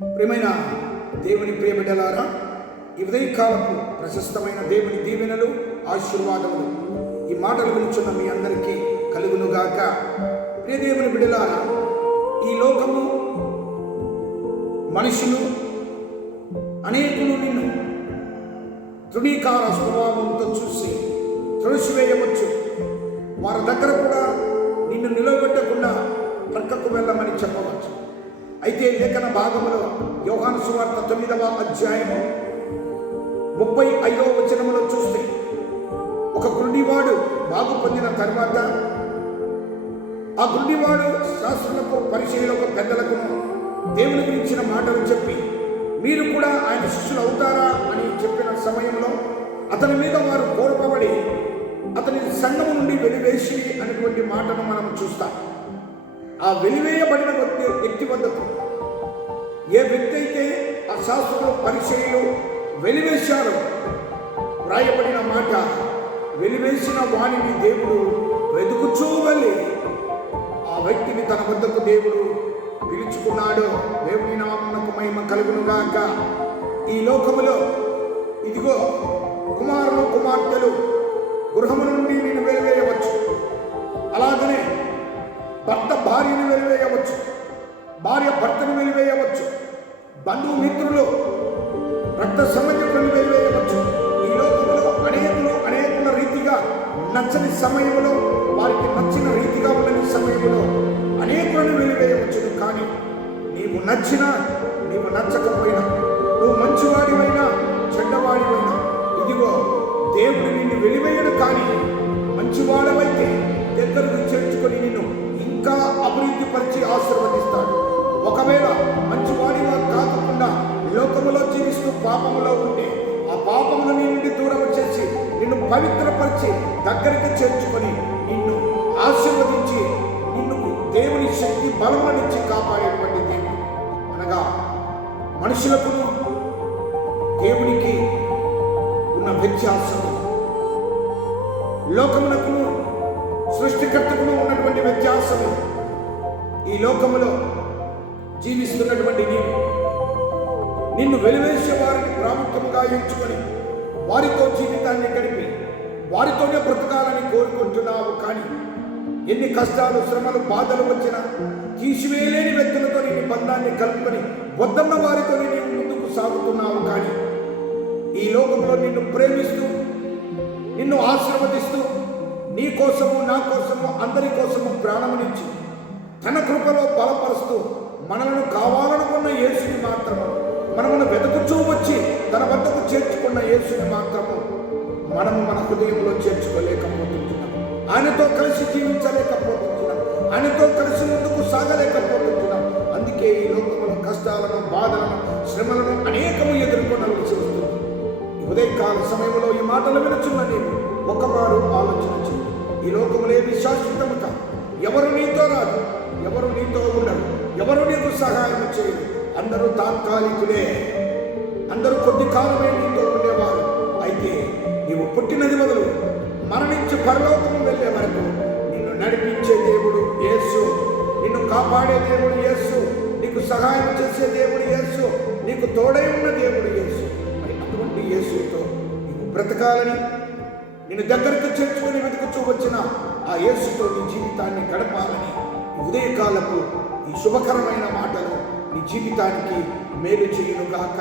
ప్రియమైన దేవుని ప్రియ బిడ్డలారా ఈ ఉదయకాలపు ప్రశస్తమైన దేవుని దీవెనలు ఆశీర్వాదములు ఈ మాటలు వినుచున్న మీ అందరికీ కలుగునుగాక. ప్రియ దేవుని బిడ్డలారా ఈ లోకము మనుషులు అనేకులు నిన్ను తృణీకార స్వభావంతో చూసి త్రుడిసివేయవచ్చు వారి దగ్గర కూడా లేఖన భాగములో యోహాను సువార్త తొమ్మిదవ అధ్యాయము ముప్పై ఐదవ వచనములో చూస్తే ఒక గుండివాడు బాగు పొందిన తర్వాత ఆ గుండివాడు శాస్త్రులకు పరిచయులకు పెద్దలకు దేవుని గురించిన మాటలు చెప్పి మీరు కూడా ఆయన శిష్యులు అవుతారా అని చెప్పిన సమయంలో అతని మీద వారు కోరపబడి అతని సంఘము నుండి వెలివేసి అనేటువంటి మాటను మనం చూస్తాం. ఆ వెలివేయబడిన వ్యక్తి వ్యక్తి వద్దకు ఏ వ్యక్తి అయితే ఆ శాస్త్రులు పరిచయలు వెలివేశారు వ్రాయబడిన మాట వెలివేసిన వాణిని దేవుడు వెతుకుచూ వెళ్ళి ఆ వ్యక్తిని తన వద్దకు దేవుడు పిలుచుకున్నాడు. దేవుని నామకు మహిమ కలుగునుగాక ఈ లోకములో ఇదిగో కుమారులు కుమార్తెలు గృహము నుండి నేను వెలివేయవచ్చు. అలాగనే భర్త భార్యను వెలివేయవచ్చు. భార్య భర్తను వెలివేయవచ్చు. బంధుమిత్రులు రక్త సంబంధికులను వెలివేయవచ్చు. ఈ లోకంలో అనేకులు అనేకుల రీతిగా నచ్చని సమయంలో వారికి నచ్చిన రీతిగా ఉండని సమయంలో అనేకులను వెలివేయవచ్చు కానీ నీవు నచ్చినా నీవు నచ్చకపోయినా నువ్వు మంచివాడివైనా చెడ్డవాడివైనా ఇదిగో దేవుడు నిన్ను వెలివేయడు. కానీ మంచివాడవైతే దగ్గరకు చేర్చుకొని పాపములో ఉంటే ఆ పాపములు నీ నుండి దూరం చేసి నిన్ను పవిత్రపరిచి దగ్గరికి చేర్చుకొని నిన్ను ఆశీర్వదించి నిన్ను దేవుని శక్తి బలమనిచ్చి కాపాడేటువంటి దేవుడు. అనగా మనుషులకు దేవునికి ఉన్న వ్యత్యాసము. లోకమునకు సృష్టికర్తకును ఉన్నటువంటి వ్యత్యాసము. ఈ లోకములో జీవిస్తున్నటువంటి నీవు నిన్ను వెలివేసే వారిని ప్రాముఖ్యంగా ఎంచుకొని వారితో జీవితాన్ని గడిపి వారితోనే బ్రతకాలని కోరుకుంటున్నావు కానీ ఎన్ని కష్టాలు శ్రమలు బాధలు వచ్చినా తీసివేయలేని వ్యక్తులతో నీ బంధాన్ని కలుపుకొని వద్దన్న వారితో నీవు ముందుకు సాగుతున్నావు కానీ ఈ లోకంలో నిన్ను ప్రేమిస్తూ నిన్ను ఆశీర్వదిస్తూ నీ కోసము నా కోసము అందరి కోసము ప్రాణమునిచ్చి తన కృపలో బలపరుస్తూ మనలను కావాలనుకున్న యేసుని మాత్రమే మనమును వెతుకుచూ వచ్చి తన వద్దకు చేర్చుకున్న యేసుని మాత్రము మనము మన హృదయంలో చేర్చుకోలేకపోతున్నాం ఆయనతో కలిసి జీవించలేకపోతున్నాం ఆయనతో కలిసి ముందుకు సాగలేకపోతున్నాం అందుకే ఈ లోకములు కష్టాలను బాధలను శ్రమలను అనేకము ఎదుర్కొనవలసి వస్తుంది. ఉదయకాల సమయంలో ఈ మాటలు వినచున్న నేను ఒకమారు ఆలోచన ఈ లోకములో ఏమి శాశ్వతము అందరూ తాత్కాలికులే. అందరూ కొద్ది కాలమే నీతో ఉండేవారు. అయితే నీవు పుట్టినది మొదలు మరణించి పరలోకం వెళ్ళే వరకు నిన్ను నడిపించే దేవుడు యేసు. నిన్ను కాపాడే దేవుడు యేసు. నీకు సహాయం చేసే దేవుడు యేసు. నీకు తోడై ఉన్న దేవుడు యేసు. మరి అటువంటి యేసుతో నీవు బ్రతకాలని నిన్ను దగ్గరకు చేర్చుకొని వెతుకుచూ వచ్చిన ఆ యేసుతో నీ జీవితాన్ని గడపాలని ఉదయకాలపు ఈ శుభకరమైన మాట నీ జీవితానికి మేలు చేయును గాక